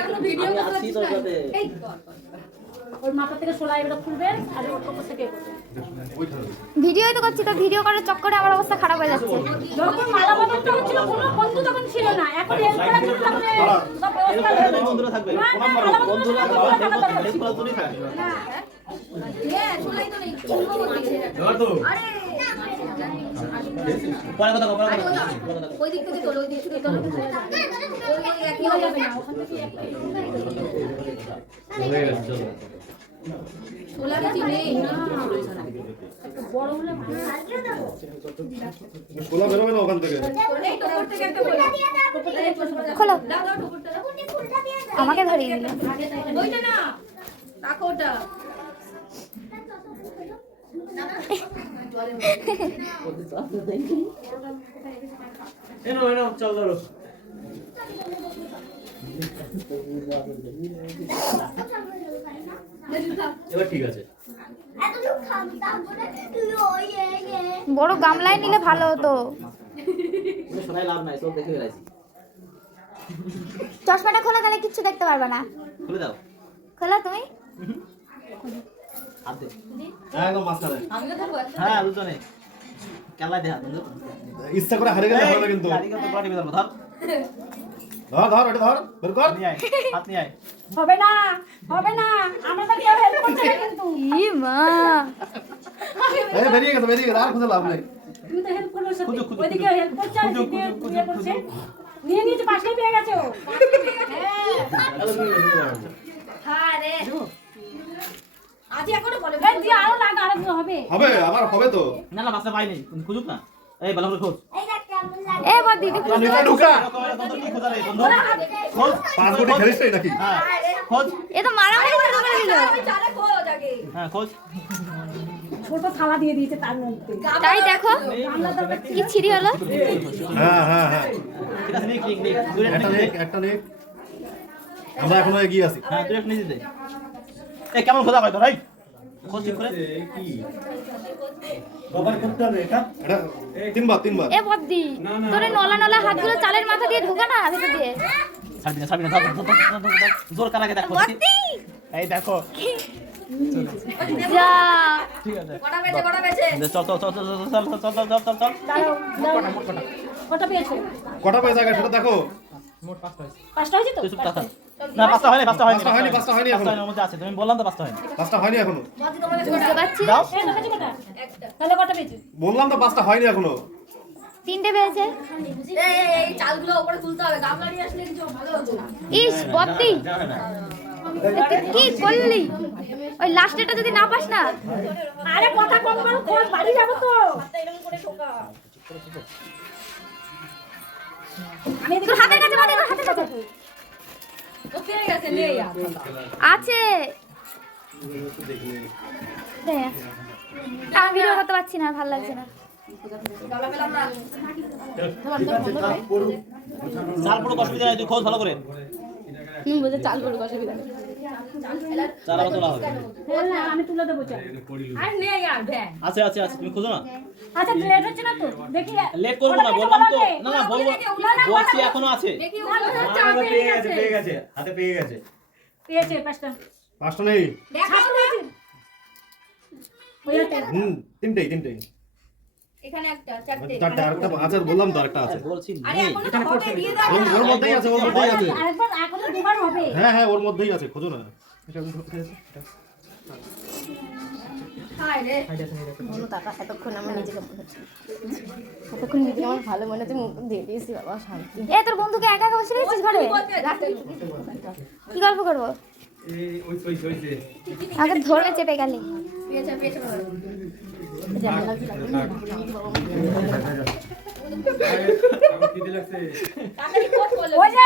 এখনো ভিডিও করছিস এই ওর মাথা থেকে সোলা এগুলো খুলবে আর ওর কপাল থেকে ভিডিওই তো করছি, তো ভিডিও করার চক্করে আমার অবস্থা খারাপ হয়ে যাচ্ছে। যখন মালা বদলটা হচ্ছিল কোনো বন্ধু তখন ছিল না, এখন হেল্প করার জন্য তখন সব ব্যবস্থা হয়ে গেছে। বন্ধুরা থাকবে বন্ধুরা হেল্প করার জন্যই থাকবে হ্যাঁ সোলাই তো নেই আরে পরে কথা ওই দিক থেকে তোলো, ওই দিক থেকে তোলো, ওই একই হয়ে যাবে না ওখান থেকে হয়ে গেছে চলো সোলা কিছু নেই না একটা বড় হলে সোলা বেরোবে না ওখান থেকে। এই টোপর থেকে একটা বড় টোপর থেকে একটা সোলা খোলো, দাও দাও টোপরটা দাও আমাকে ধরিয়ে দিল। ওইটা না রাখো ওটা এনো চল ধরো এবার ঠিক আছে বড় গামলায় নিলে ভালো হতো। শোনাই লাভ নাই, সব দেখে ফেলাইছি। চশমাটা খোলা, তাহলে কিচ্ছু দেখতে পারবে না। খুলে দাও খোলা তুমি। হাত দে একদম মাঝখানে। আমিও ধরবো একটা হ্যাঁ দুজনে কেলাই দে হাত বন্ধু ইচ্ছা করে হারে গেলে হবে কিন্তু। গাড়ি কত বড় ধর ধর ধর ধর এটা ধর বের কর। নিয়ে আয় হাত নিয়ে আয় হবে না হবে না আমরা তো কেউ হেল্প করছে না কিন্তু ই মা, এই বেরিয়ে গেছে আর খুঁজে লাভ নেই। তুমি তো হেল্প করবে সাথে খুঁজো, খুঁজো, ওইদিকে হেল্প করছে আর খুঁজো, দিকে খুঁজো, ইয়ে করছে নিয়ে নিয়েছে পাশেই পেয়ে গেছে ও হ্যাঁ রে আজ এখনো বলে এই দিয়ে আরো লাগা আরো হবে হবে আবার হবে তো। না না বাসা পাই নাই খুঁজুক না এই ভালো করে খোঁজ এ বাদ দিদি নিচে ঢুকা। কি খোঁজা রে বন্ধু খোঁজ পাঁচ কোটি খেলিস নাকি? হ্যাঁ খোঁজ এ তো মারামারি শুরু করে দিল। চারে খোঁজ আগে হ্যাঁ খোঁজ ছোট থালা দিয়ে দিয়েছে তার মধ্যে তাই দেখো কি ছিড়ি হলো। হ্যাঁ ঠিক আছে নিক নিক নিক দুই একটা নেক আমরা এখনো এগিয়ে আছি। হ্যাঁ তুই নিয়ে দে এই কেমন খোঁজা পাই তো ভাই খোঁজ ঠিক করে এটা তিনবার এ বদ্দি, তোর এই নলা নলা হাতগুলো চালের মাথা দিয়ে ঢোকা না ভেতর দিয়ে। ছাড়বি না জোর কারাকে দেখো বদ্দি এই দেখো যা, ঠিক আছে কটা বেচে চল চল চল চল চল চল চল চল চল চল কটা পেয়েছো কটা পয়সা আগে সেটা দেখো। পাঁচটা হয়েছে তো তুই চুপ থাক না পাঁচটা হয়নি পাঁচটা হয়নি এখনো। পাঁচটা মধ্যে আছে তুমি বললাম তো পাঁচটা হয়নি পাঁচটা হয়নি এখনো। বুঝতে পারছি। দাও এই দেখেছো কটা একটা তাহলে কটা পেয়েছো বললাম তো পাঁচটা হয়নি এখনো। তিনটে পেয়েছে। এই চালগুলো উপরে তুলতে হবে গামলা নিয়ে আসলে কিছু ভালো হতো না ইস বদ্দি, কি করলি? ওই লাস্টেটা যদি না পাস না। আরে কথা কম বল কোন বাড়ি যাব তো এরকম করে ঠোকা আমি তোর হাতের কাছে বদ্দি, তোর হাতের কাছে ও পেয়ে গেছে নে यार আছে। দেখ, আমি ভিডিও করতে পারছি না, ভালো লাগছে না। গালা পেলাম না চাল পুরো অসুবিধা নাই তুই খোঁজ ভালো করে বুঝে চাল করে অসুবিধা নেই চাল আবার তোলা হবে না আমি তুলে দেবো চাল আর নে यार দেখ আছে আছে আছে তুমি খোঁজো না আচ্ছা লেট হচ্ছে না তো দেখি লেট করবো না বললাম তো না না বলবো বলছি এখনো আছে দেখি চাল পেয়ে গেছে হাতে পেয়ে গেছে পেয়েছে পাঁচটা পাঁচটা নেই। দেখাও না ওইটা তিনটেই এখানে একটা চারটে চারটা আরেকটা আছে বললাম তো আরেকটা আছে। বলছি আরে নেই এখনো হবে দিয়ে দাও ওর মধ্যেই আছে আরেকবার এখনো দুবার হবে হ্যাঁ ওর মধ্যেই আছে খোঁজো না। এটা হায় রে বলো টাকা এতক্ষণ আমার নিজেকে মনে হচ্ছে এতক্ষণ নিজেকে আমার ভালো মনে হচ্ছে মুখ দিয়ে দিয়েছি বাবা শান্তি। এ তোর বন্ধুকে একা একা বসে রয়েছিস ঘরে? কি গল্প করবো? আগে ধরে চেপে গেলি। পেয়েছে পেয়েছে তাড়াতাড়ি কোট করলে ওই যে